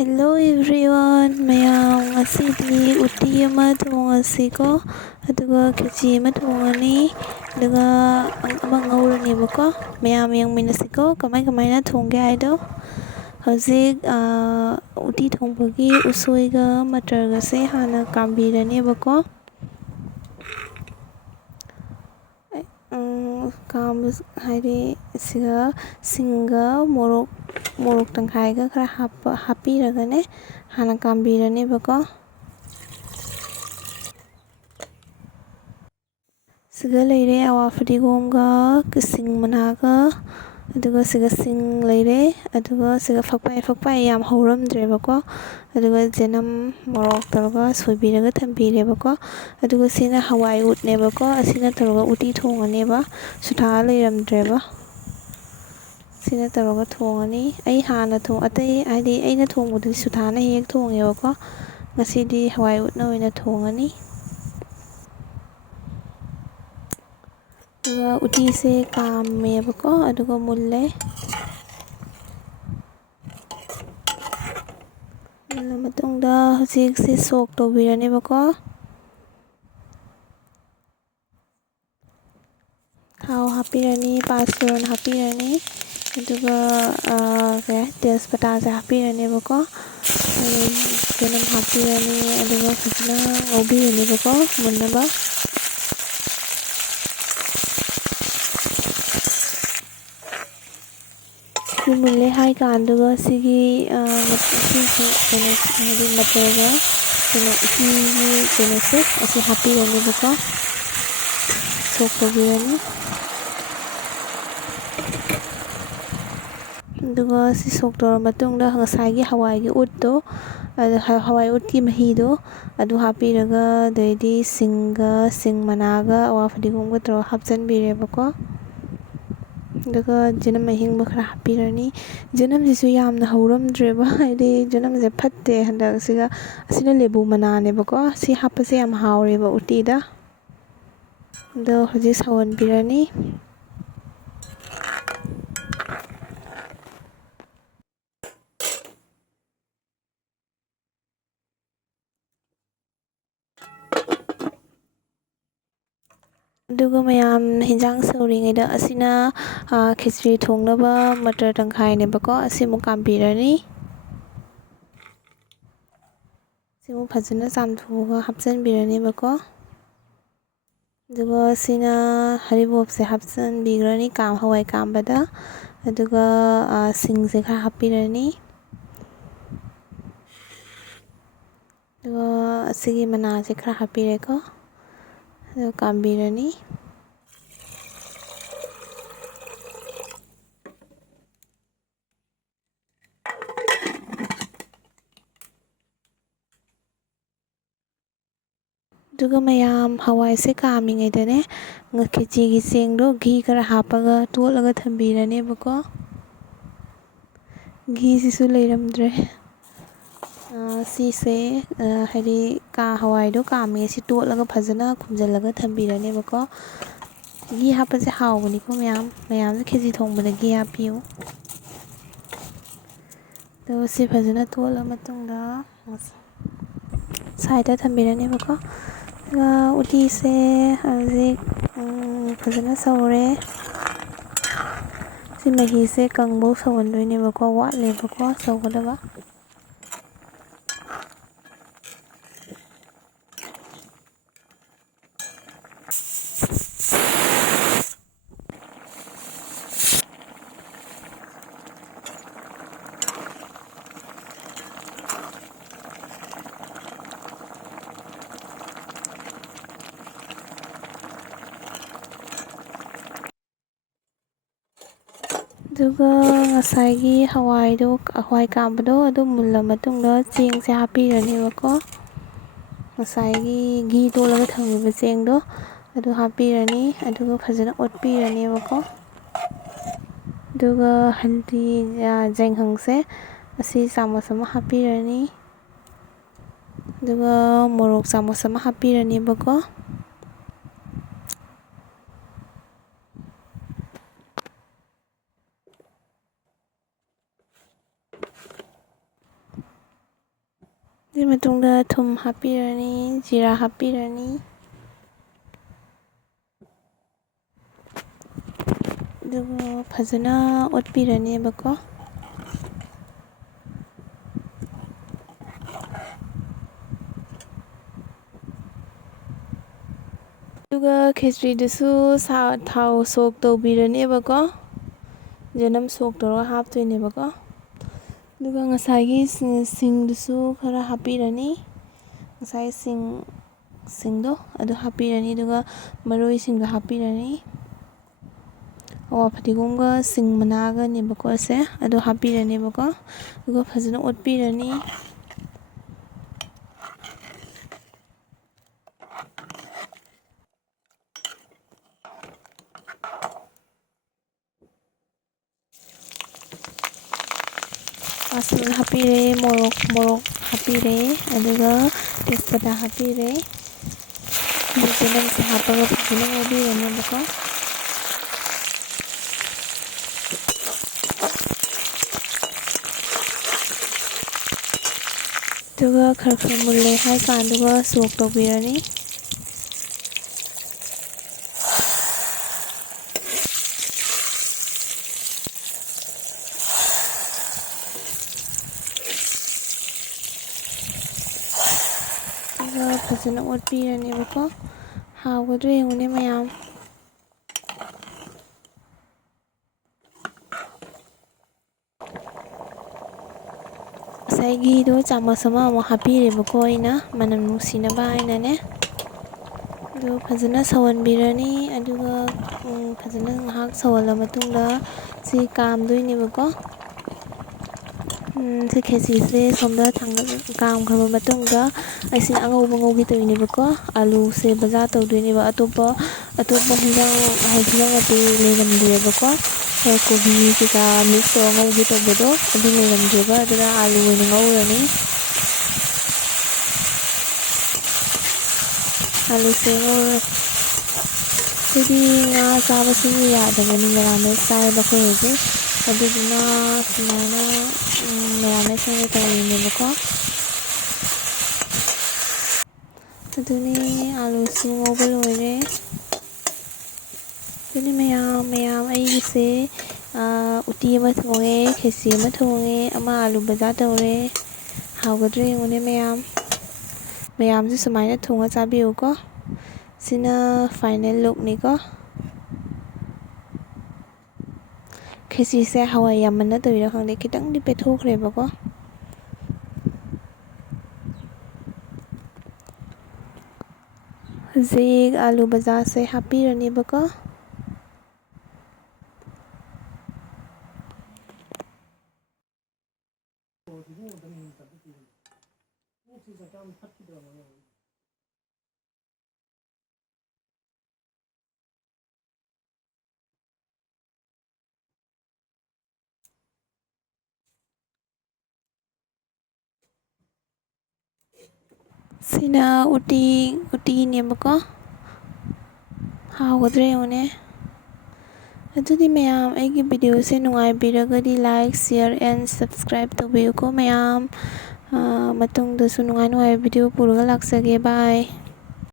Hello everyone, mayam ngasidi uti ama thongasiko aduga khechi ama thongani aduga ama ngaurani bako mayam yengminasiko kamai na thongge haido hauzik uti thongbagi usoiga matarga se hana kambirani bako kam haidi siga singa morok tangkhaiga khara hapiragane hana kambirani bako siga leire awa fadigomga sing managa aduga siga sing leire aduga siga fakpai yam hauramdre bako aduga jenam morok targa soibiraga thambire bako aduga sina hawai utne bako asina targa uti thongane ba sutha leiramdre ba sina targa thongani ai hana thong atai aidi aina thongbudu suthana hek thonge bako ngasidi hawai utna oina thongani aduga uti se kamme bako aduga mulle matungda hojik se sok tobirani bako thau hapirani pasron hapirani aduga tejpata se hapirani bako jenam hapirani aduga fajna ngobirani bako munnaba mulle hai kanduga sigi hadi matarga se asi hapirani bako sok tobirani aduga si sok tor matungda ngasai hawai gi utto hawai utki mahido adu hapiraga daidi sing managa awa fadigomga tro hapchanbire bako aduga janam ahingba khara hapirani janam sisu yamna hauramdreba haidi janam se phatte handak siga asina lebu manane bako si hapase yam haureba uti da do hojik sawan birani aduga mayam hinjang sauringaida asina khichri thongnaba matar tangkhai ne bako asimu kambirani simu phajana chamthoga hapchanbirani bako aduga sina haribop se hapchanbigrani kam hawai kambada aduga sing se khara hapirani aduga asigi mana se khara hapireko aduga kambirani aduga mayam hawai se kamingaidane khechi gi chengdo ghi khara hapaga tolaga thambirani bako ghi sisu leiramdre si se hadi ka hawai do kame si tolaga phajana khumjalaga thambirani bako ghi hapase hawgani ko mayam se khechi thongbada ghi hapiu do si phajana tola matungda saida thambirani bako uti se hojik phajana saure si mahi se kangbo sawandoine bako watle bako saugadaba aduga ngasai hawai kambado adu mulla matungda cheng se hapirani bako ngasai ghi tolaga thangiba chengdo adu hapirani aduga phajana otpirani bako aduga haldi jenghang se asi chamos ama hapirani aduga morok chamos ama hapirani bako ꯑꯗꯨꯒꯤ ꯃꯇꯨꯡꯗ ꯊꯨꯝ ꯍꯥꯞꯄꯤꯔꯅꯤ, ꯖꯤꯔꯥ ꯍꯥꯞꯄꯤꯔꯅꯤ, ꯑꯗꯨꯒ ꯐꯖꯅ ꯑꯣꯠꯄꯤꯔꯅꯦꯕꯀꯣ. ꯑꯗꯨꯒ ꯈꯦꯆ꯭ꯔꯤꯗꯨꯁꯨ ꯊꯥꯎ ꯁꯣꯛ ꯇꯧꯕꯤꯔꯅꯦꯕꯀꯣ. ꯖꯅꯝ ꯁꯣꯛ ꯇꯧꯔꯒ ꯍꯥꯞꯇꯣꯏꯅꯦꯕꯀꯣ. ꯑꯗꯨꯒ ꯉꯁꯥꯏꯒꯤ ꯁꯤꯡꯗꯨꯁꯨ ꯈꯔ ꯍꯥꯞꯄꯤꯔꯅꯤ. ꯉꯁꯥꯏ ꯁꯤꯡꯗꯣ ꯑꯗꯨ ꯍꯥꯞꯄꯤꯔꯅꯤ. ꯑꯗꯨꯒ ꯃꯔꯣꯏꯁꯤꯡꯗꯣ ꯍꯥꯞꯄꯤꯔꯅꯤ. ꯑꯋꯥ ꯐꯗꯤꯒꯣꯝꯒ ꯁꯤꯡ ꯃꯅꯥꯒꯅꯦꯕꯀꯣ ꯑꯁꯦ ꯑꯗꯨ ꯍꯥꯞꯄꯤꯔꯅꯦꯕꯀꯣ. ꯑꯗꯨꯒ ꯐꯖꯅ ꯑꯣꯠꯄꯤꯔꯅꯤ. ꯃꯁꯂꯥ ꯍꯥꯞꯄꯤꯔꯦ, ꯃꯣꯔꯣꯛ ꯍꯥꯞꯄꯤꯔꯦ, ꯑꯗꯨꯒ ꯇꯦꯖꯄꯇꯥ ꯍꯥꯞꯄꯤꯔꯦ. ꯆꯅꯝꯁꯦ ꯍꯥꯞꯄꯒ ꯐꯖꯅ ꯉꯧꯕꯤꯔꯅꯦꯕꯀꯣ. ꯑꯗꯨꯒ ꯈꯔ ꯈꯔ ꯃꯨꯜꯂꯦ ꯍꯥꯏ ꯀꯥꯟꯗꯨꯒ ꯁꯣꯛ ꯇꯧꯕꯤꯔꯅꯤ. ꯑꯗꯨꯒ ꯐꯖꯅ ꯑꯣꯠꯄꯤꯔꯅꯦꯕꯀꯣ. ꯍꯥꯎꯒꯗ꯭ꯔꯥ ꯌꯦꯡꯉꯨꯅꯦ ꯃꯌꯥꯝ. ꯉꯁꯥꯏ ꯘꯤꯗꯣ ꯆꯥꯃꯁ ꯑꯃꯃꯨꯛ ꯍꯥꯞꯄꯤꯔꯦꯕꯀꯣ ꯑꯩꯅ ꯃꯅꯝ ꯅꯨꯡꯁꯤꯅꯕ ꯍꯥꯏꯅꯅꯦ. ꯑꯗꯨ ꯐꯖꯅ ꯁꯧꯍꯟꯕꯤꯔꯅꯤ. ꯑꯗꯨꯒ ꯐꯖꯅ ꯉꯥꯏꯍꯥꯛ ꯁꯧꯍꯜꯂ ꯃꯇꯨꯡꯗ ꯁꯤ ꯀꯥꯝꯗꯣꯏꯅꯦꯕꯀꯣ. ꯁꯤ ꯈꯦꯆꯤꯁꯦ ꯁꯣꯝꯗ ꯀꯥꯝꯈ꯭ꯔꯕ ꯃꯇꯨꯡꯗ ꯑꯩꯁꯤꯅ ꯑꯉꯧꯕ ꯉꯧꯒꯦ ꯇꯧꯔꯤꯅꯦꯕꯀꯣ. ꯑꯥꯂꯨꯁꯦ ꯕꯖꯥꯔ ꯇꯧꯗꯣꯏꯅꯦꯕ. ꯑꯇꯣꯞꯄ ꯍꯤꯟꯖꯥꯡ ꯅꯥꯄꯤ ꯂꯩꯔꯝꯗ꯭ꯔꯦꯕꯀꯣ. ꯀꯣꯕꯤ ꯀꯩꯀꯥ ꯃꯤꯛꯁ ꯇꯧꯔꯒ ꯉꯧꯒꯦ ꯇꯧꯕꯗꯣ ꯑꯗꯨ ꯂꯩꯔꯝꯗ꯭ꯔꯦꯕ. ꯑꯗꯨꯅ ꯑꯥꯂꯨ ꯑꯣꯏꯅ ꯉꯧꯔꯅꯤ. ꯑꯥꯂꯨꯁꯦ ꯑꯩꯈꯣꯏꯗꯤ ꯉꯥ ꯆꯥꯕꯁꯤꯡꯁꯨ ꯌꯥꯗꯕꯅꯤ, ꯃꯦꯔꯥꯃꯦꯁ ꯆꯥꯏꯌꯦꯕ ꯑꯩꯈꯣꯏ ꯍꯧꯖꯤꯛ. ꯑꯗꯨꯗꯨꯅ ꯁꯨꯃꯥꯏꯅ ꯃꯦꯔꯥꯃꯦꯁ ꯑꯣꯏꯅ ꯇꯧꯔꯤꯅꯦꯕꯀꯣ. ꯑꯗꯨꯅꯤ ꯑꯥꯂꯨꯁꯨ ꯉꯧꯕ ꯂꯣꯏꯔꯦ. ꯑꯗꯨꯅꯤ ꯃꯌꯥꯝ ꯑꯩꯒꯤꯁꯦ ꯎꯇꯤ ꯑꯃ ꯊꯣꯡꯉꯦ, ꯈꯦꯆꯤ ꯑꯃ ꯊꯣꯡꯉꯦ, ꯑꯃ ꯑꯥꯂꯨ ꯕꯖꯥꯔ ꯇꯧꯔꯦ. ꯍꯥꯎꯒꯗ꯭ꯔꯥ ꯌꯦꯡꯉꯨꯅꯦ ꯃꯌꯥꯝꯁꯨ ꯁꯨꯃꯥꯏꯅ ꯊꯣꯡꯉ ꯆꯥꯕꯤꯌꯨꯀꯣ. ꯁꯤꯅ ꯐꯥꯏꯅꯦꯜ ꯂꯨꯛꯅꯤꯀꯣ. ꯈꯦꯆꯤꯁꯦ ꯍꯋꯥꯏ ꯌꯥꯝꯃꯟꯅ ꯇꯧꯔꯤꯔꯥ ꯈꯪꯗꯦ, ꯈꯤꯇꯪꯗꯤ ꯄꯦꯠꯊꯣꯛꯈ꯭ꯔꯦꯕꯀꯣ. ꯍꯧꯖꯤꯛ ꯑꯥꯂꯨ ꯕꯖꯥꯔꯁꯦ ꯍꯥꯞꯄꯤꯔꯅꯦꯕꯀꯣ. ꯁꯤꯅ ꯎꯇꯤꯅꯦꯕꯀꯣ. ꯍꯥꯎꯒꯗ꯭ꯔꯥ ꯌꯦꯡꯉꯨꯅꯦ. ꯑꯗꯨꯗꯤ ꯃꯌꯥꯝ ꯑꯩꯒꯤ ꯚꯤꯗꯤꯑꯣꯁꯦ ꯅꯨꯡꯉꯥꯏꯕꯤꯔꯒꯗꯤ ꯂꯥꯏꯛ, ꯁꯤꯌꯔ ꯑꯦꯟ ꯁꯕꯁꯀ꯭ꯔꯥꯏꯕ ꯇꯧꯕꯤꯌꯨꯀꯣ ꯃꯌꯥꯝ. ꯃꯇꯨꯡꯗꯁꯨ ꯅꯨꯡꯉꯥꯏ ꯚꯤꯗꯤꯑꯣ ꯄꯨꯔꯒ ꯂꯥꯛꯆꯒꯦ. ꯕꯥꯏ.